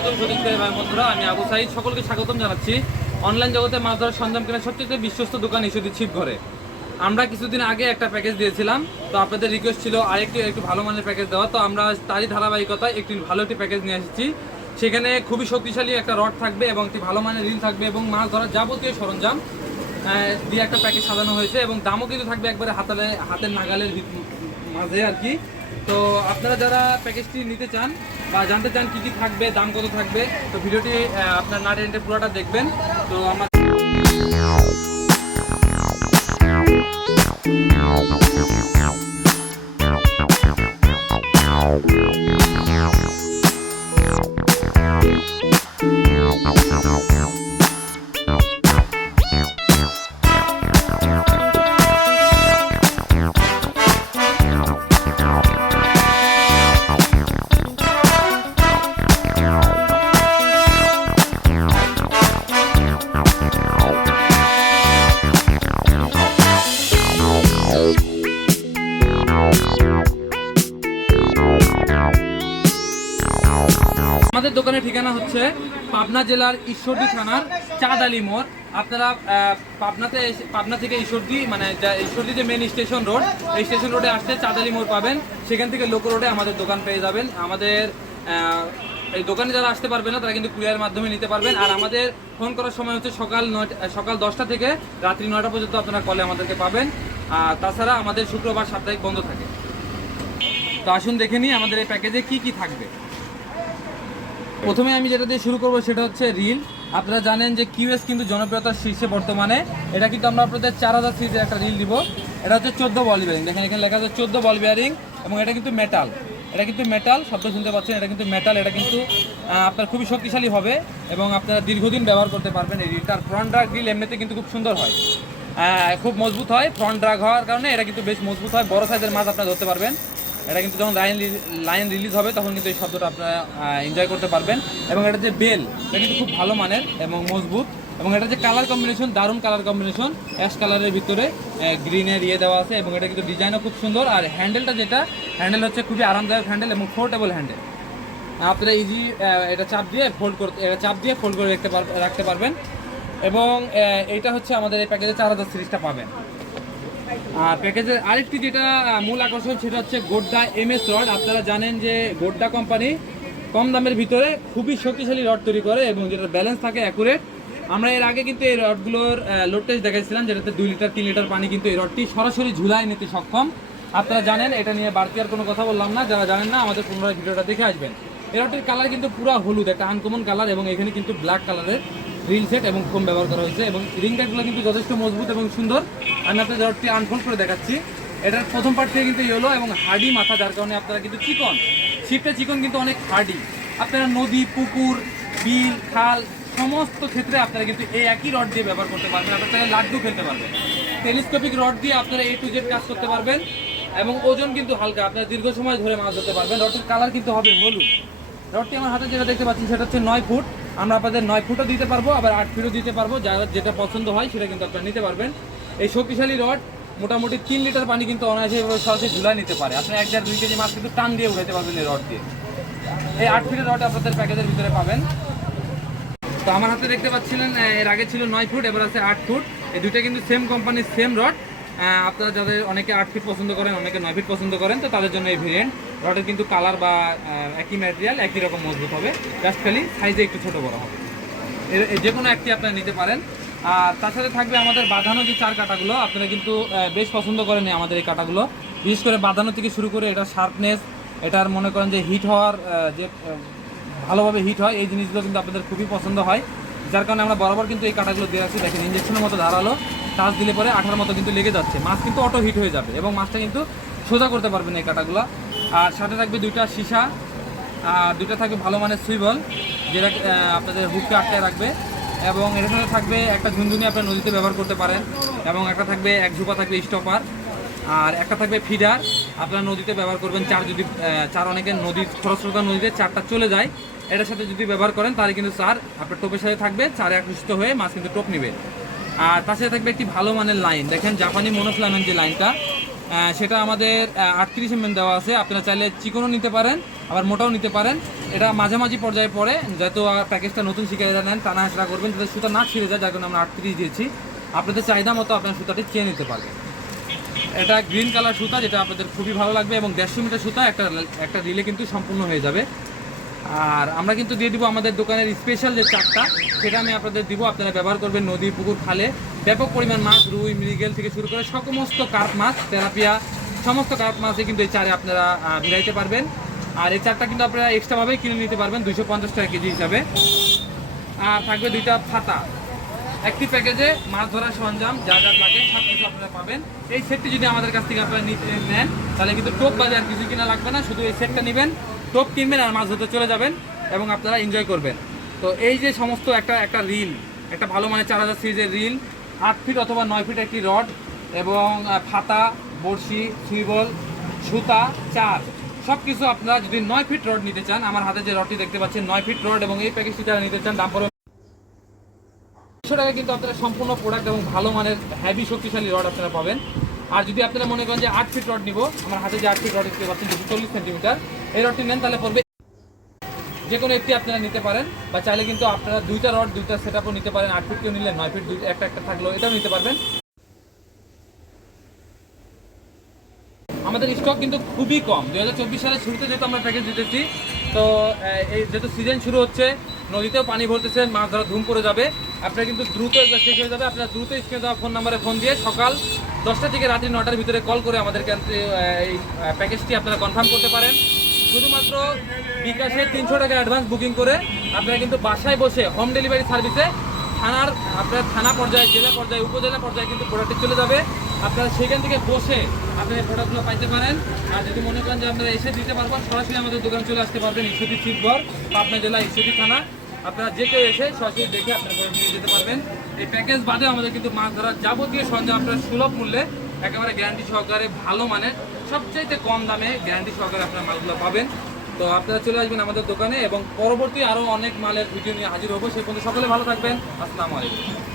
আলাইকুম সতীশ ভাই বন্ধুরা, আমি আবু সাইদ। সকলকে স্বাগতম জানাচ্ছি। অনলাইন জগতে মাছ ধরার সরঞ্জাম কেনার সবচেয়ে বিশ্বস্ত দোকান ইস্যুদি ছিপ ঘরে। আমরা কিছুদিন আগে একটা প্যাকেজ দিয়েছিলাম, তো আপনাদের রিকোয়েস্ট ছিল আরেকটি একটু ভালো মানের প্যাকেজ দেওয়া, তো আমরা তারই ধারাবাহিকতায় একটি ভালো একটি প্যাকেজ নিয়ে এসেছি। সেখানে খুবই শক্তিশালী একটা রড থাকবে এবং একটি ভালো মানের রিল থাকবে এবং মাছ ধরার যাবতীয় সরঞ্জাম দিয়ে একটা প্যাকেজ সাজানো হয়েছে এবং দামও কিন্তু থাকবে একবারে হাতালে, হাতের নাগালের মাঝে আর কি। তো আপনারা যারা প্যাকেজটি নিতে চান বা জানতে চান কি কি থাকবে, দাম কত থাকবে, তো ভিডিওটি আপনার না টেন্টে পুরোটা দেখবেন। তো আমার আমাদের দোকানের ঠিকানা হচ্ছে পাবনা জেলার ঈশ্বরদী থানার চাঁদালি মোড়। আপনারা পাবনাতে পাবনা থেকে ঈশ্বরদী মানে ঈশ্বরদী যে মেন স্টেশন রোড এই স্টেশন রোডে আসতে চাঁদালি মোড় পাবেন। সেখান থেকে লোক রোডে আমাদের দোকান পেয়ে যাবেন। আমাদের এই দোকানে যারা আসতে পারবে না, তারা কিন্তু কুরিয়ার মাধ্যমে নিতে পারবেন। আর আমাদের ফোন করার সময় হচ্ছে সকাল নয়টা সকাল দশটা থেকে রাত্রি নয়টা পর্যন্ত আপনারা কলে আমাদেরকে পাবেন। আর তাছাড়া আমাদের শুক্রবার সাপ্তাহিক বন্ধ থাকে। তো আসুন দেখে নিই আমাদের এই প্যাকেজে কি কি থাকবে। প্রথমে আমি যেটা দিয়ে শুরু করব সেটা হচ্ছে রিল আপনারা জানেন যে কিউএস কিন্তু জনপ্রিয়তার শীর্ষে বর্তমানে। এটা কিন্তু আমরা আপনাদের চার হাজার সিরিজের একটা রিল দিব। এটা হচ্ছে চোদ্দ বল বিয়ারিং দেখেন এখানে লেখা আছে চোদ্দ বল বিয়ারিং এবং এটা কিন্তু মেটাল এটা কিন্তু মেটাল শব্দ শুনতে পাচ্ছেন, এটা কিন্তু মেটাল এটা কিন্তু আপনার খুবই শক্তিশালী হবে এবং আপনারা দীর্ঘদিন ব্যবহার করতে পারবেন এই রিলটার ফ্রন্ট ড্রাগ রিল এমনিতে কিন্তু খুব সুন্দর হয়। খুব মজবুত হয়। ফ্রন্ট ড্রাগ হওয়ার কারণে এটা কিন্তু বেশ মজবুত হয়। বড় সাইজের মাছ আপনারা ধরতে পারবেন। এটা কিন্তু যখন লাইন লাইন রিলিজ হবে, তখন কিন্তু এই শব্দটা আপনারা এনজয় করতে পারবেন। এবং এটা যে বেল এটা কিন্তু খুব ভালো মানের এবং মজবুত। এবং এটা যে কালার কম্বিনেশন দারুণ কালার কম্বিনেশন অ্যাশ কালারের ভিতরে গ্রিনের ইয়ে দেওয়া আছে এবং এটা কিন্তু ডিজাইনও খুব সুন্দর। আর হ্যান্ডেলটা যেটা হ্যান্ডেল হচ্ছে খুবই আরামদায়ক হ্যান্ডেল এবং ফোর্টেবল হ্যান্ডেল আপনারা ইজি এটা চাপ দিয়ে ফোল্ড করতে, এটা চাপ দিয়ে ফোল্ড করে রাখতে রাখতে পারবেন। এবং এইটা হচ্ছে আমাদের এই প্যাকেজে চার হাজার সিরিজটা পাবেন। আর প্যাকেজের আরেকটি যেটা মূল আকর্ষণ সেটা হচ্ছে গোড্ডা এম এস রড। আপনারা জানেন যে গোড্ডা কোম্পানি কম দামের ভিতরে খুবই শক্তিশালী রড তৈরি করে এবং যেটা ব্যালেন্স থাকে অ্যাকুরেট আমরা এর আগে কিন্তু এই রডগুলোর লোড টেস্ট দেখাইছিলাম, যেটাতে দুই লিটার, তিন লিটার পানি কিন্তু এই রডটি সরাসরি ঝুলায় নিতে সক্ষম। আপনারা জানেন, এটা নিয়ে বাড়তি আর কোনো কথা বললাম না। যারা জানেন না, আমাদের পুনরায় ভিডিওটা দেখে আসবেন। এই রডটির কালার কিন্তু পুরো হলুদ, একটা আনকমন কালার এবং এখানে কিন্তু ব্ল্যাক কালারের রিল সেট এবং ফোম ব্যবহার করা হয়েছে এবং রিং গার্ডগুলো কিন্তু যথেষ্ট মজবুত এবং সুন্দর। আমি আপনাদের রডটি আনফোল্ড করে দেখাচ্ছি। এটার প্রথম পার্ট থেকে কিন্তু ইয়েলো এবং হার্ডি মাথা, যার কারণে আপনারা কিন্তু চিকন। শিপটা চিকন কিন্তু অনেক হার্ডি আপনারা নদী, পুকুর, বিল, খাল সমস্ত ক্ষেত্রে আপনারা কিন্তু এই একই রড দিয়ে ব্যবহার করতে পারবেন। আপনারা লাড্ডু খেলতে পারবেন। টেলিস্কোপিক রড দিয়ে আপনারা এ টু জেড কাজ করতে পারবেন এবং ওজন কিন্তু হালকা। আপনারা দীর্ঘ সময় ধরে মাছ ধরতে পারবেন। রডের কালার কিন্তু হবে হলুদ। রডটি আমার হাতে যেটা দেখতে পাচ্ছেন সেটা হচ্ছে নয় ফুট। আমরা আপনাদের নয় ফুটও দিতে পারব, আবার আট ফিটও দিতে পারব। যার যেটা পছন্দ হয় সেটা কিন্তু আপনারা নিতে পারবেন। এই শক্তিশালী রড মোটামুটি তিন লিটার পানি কিন্তু অনায়াসে সরাসরি ঝুলাই নিতে পারে। আপনি এক দেড় দুই কেজি মাছ কিন্তু টান দিয়ে উঠাতে পারবেন এই রড দিয়ে। এই আট ফিটের রড আপনাদের প্যাকেজের ভিতরে পাবেন। তো আমার হাতে দেখতে পাচ্ছিলেন, এর আগে ছিল নয় ফুট, এবার আছে আট ফুট। এই দুইটা কিন্তু সেম কোম্পানির সেম রড আপনারা যাদের অনেকে আট ফিট পছন্দ করেন, অনেকে নয় ফিট পছন্দ করেন, তো তাদের জন্য এই ভেরিয়েন্ট রডের কিন্তু কালার বা একই ম্যাটেরিয়াল একই রকম মজবুত হবে। জাস্ট খালি সাইজে একটু ছোট বড় হবে। যে কোনো একটি আপনারা নিতে পারেন। আর তার সাথে থাকবে আমাদের বাঁধানো যে চার কাটাগুলো, আপনারা কিন্তু বেশ পছন্দ করেন আমাদের এই কাটাগুলো। বিশেষ করে বাঁধানো থেকে শুরু করে এটার শার্পনেস এটার মনে করেন যে হিট হওয়ার যে ভালোভাবে হিট হয়, এই জিনিসগুলো কিন্তু আপনাদের খুবই পছন্দ হয়। যার কারণে আমরা বরাবর কিন্তু এই কাটাগুলো দিয়ে আছি দেখেন ইঞ্জেকশনের মতো ধারালো। টাচ দিলে পরে আঠার মতো কিন্তু লেগে যাচ্ছে। মাছ কিন্তু অটো হিট হয়ে যাবে এবং মাছটা কিন্তু সোজা করতে পারবেন এই কাটাগুলো। আর সাথে থাকবে দুইটা সীসা, আর দুইটা থাকবে ভালো মানের সুইবল, যেটা আপনাদের হুককে আটকায় রাখবে। এবং এর সাথে থাকবে একটা ঝুনঝুনি আপনার নদীতে ব্যবহার করতে পারেন। এবং একটা থাকবে, এক ঝুপা থাকবে স্টপার আর একটা থাকবে ফিডার আপনারা নদীতে ব্যবহার করবেন চার যদি চার অনেকের নদী খরস্রোতা নদীতে চারটা চলে যায়, এটার সাথে যদি ব্যবহার করেন, তাহলে কিন্তু চার আপনার টোপের সাথে থাকবে, চারে আকৃষ্ট হয়ে মাছ কিন্তু টোপ নেবে। আর সাথে থাকবে একটি ভালো মানের লাইন দেখেন জাপানি মনোফ্লামের যে লাইনটা সেটা আমাদের আটত্রিশ এম দেওয়া আছে। আপনারা চাইলে চিকনও নিতে পারেন, আবার মোটাও নিতে পারেন। এটা মাঝামাঝি পর্যায়ে পড়ে, যেহেতু প্যাকেজটা নতুন শিকারীরা নেন টানা হাসরা করবেন, যাতে সুতা না ছিঁড়ে যায়, যার কারণে আমরা আটত্রিশ দিয়েছি। আপনাদের চাহিদা মতো আপনার সুতাটি চেয়ে নিতে পারবেন। এটা গ্রিন কালার সুতা, যেটা আপনাদের খুবই ভালো লাগবে, এবং দেড়শো মিটার সুতা, একটা একটা রিলে কিন্তু সম্পূর্ণ হয়ে যাবে। আর আমরা কিন্তু দিয়ে দিব আমাদের দোকানের স্পেশাল যে চারটা সেটা আমি আপনাদের দিব, আপনারা ব্যবহার করবেন নদী পুকুর খালে। ব্যাপক পরিমাণ মাছ, রুই, মৃগেল থেকে শুরু করে সমস্ত কার্প মাছ, তেলাপিয়া, সমস্ত কার্প মাছই কিন্তু এই চারে আপনারা ভিড়াইতে পারবেন। আর এই চারটা কিন্তু আপনারা এক্সট্রাভাবেই কিনে নিতে পারবেন, দুইশো পঞ্চাশ টাকা কেজি হিসাবে। আর থাকবে দুইটা ফাতা একটি প্যাকেজে মাছ ধরার সরঞ্জাম, যা যা লাগে সব কিছু আপনারা পাবেন। এই সেটটি যদি আমাদের কাছ থেকে আপনারা নিতে নেন, তাহলে কিন্তু টোপ বাজার কিছু কিনা লাগবে না, শুধু এই সেটটা নেবেন। টোপ কিনবেন আর মাছ ধরতে চলে যাবেন এবং আপনারা এনজয় করবেন। তো এই যে সমস্ত একটা একটা রিল একটা ভালো মানে চার হাজার সিরিজের রিল আট ফিট অথবা নয় ফিট একটি রড এবং ফাতা বড়শি সুইবল সুতা, চার সব কিছু আপনারা যদি নয় ফিট রড নিতে চান, আমার হাতে যে রডটি দেখতে পাচ্ছেন, নয় ফিট রড এবং এই প্যাকেজটি যারা নিতে চান, দাম পড়বে একশো টাকা কিন্তু আপনারা সম্পূর্ণ প্রোডাক্ট এবং ভালো মানের হেভি শক্তিশালী রড আপনারা পাবেন। আর যদি আপনারা মনে করেন যে আট ফিট রড নিব, আমার হাতে যে আট ফিট রড দেখতে পাচ্ছেন, দুশো চল্লিশ সেন্টিমিটার এই রডটি নেন তাহলে পড়বে। যে কোনো একটি আপনারা নিতে পারেন, বা চাইলে কিন্তু আপনারা দুইটা রড, দুইটা সেট নিতে পারেন। আট ফিট কেউ নিলে নয় ফিট একটা একটা থাকলেও এটাও নিতে পারবেন। আমাদের স্টক কিন্তু খুবই কম। দুই হাজার সালের শুরুতে যেহেতু আমরা প্যাকেজ দিতেছি, তো এই যেহেতু সিজন শুরু হচ্ছে, নদীতেও পানি ভরতেছে, মাছ ধরা ধুম করে যাবে। আপনারা কিন্তু দ্রুত শেষ হয়ে যাবে। আপনারা দ্রুত স্ক্রিনে দেওয়া ফোন নাম্বারে ফোন দিয়ে সকাল দশটা থেকে রাত্রি নটার ভিতরে কল করে আমাদের এই প্যাকেজটি আপনারা কনফার্ম করতে পারেন। শুধুমাত্র বিকাশে তিনশো টাকা অ্যাডভান্স বুকিং করে আপনারা কিন্তু বাসায় বসে হোম ডেলিভারি সার্ভিসে থানার, আপনার থানা পর্যায়ে, জেলা পর্যায়ে, উপজেলা পর্যায়ে কিন্তু প্রোডাক্টটি চলে যাবে। আপনারা সেখান থেকে বসে আপনারা প্রোডাক্টগুলো পাইতে পারেন। আর যদি মনে করেন যে আপনারা এসে দিতে পারবেন সরাসরি আমাদের দোকান চলে আসতে পারবেন ইস্যুতি শিবগড় পাবনা জেলা ইস্যুতি থানা। আপনারা যে কেউ এসে সরাসরি দেখে আপনারা নিয়ে যেতে পারবেন। এই প্যাকেজ বাদে আমাদের কিন্তু মাছ ধরার যাবতীয় সরঞ্জাম আপনারা সুলভ মূল্যে একেবারে গ্যারান্টি সহকারে, ভালো মানের, সবচাইতে কম দামে গ্যারান্টি সহকারে আপনারা মালগুলো পাবেন। তো আপনারা চলে আসবেন আমাদের দোকানে এবং পরবর্তী আরও অনেক মালের ভিডিও নিয়ে হাজির হব। সে পর্যন্ত সকলে ভালো থাকবেন। আসসালামু আলাইকুম।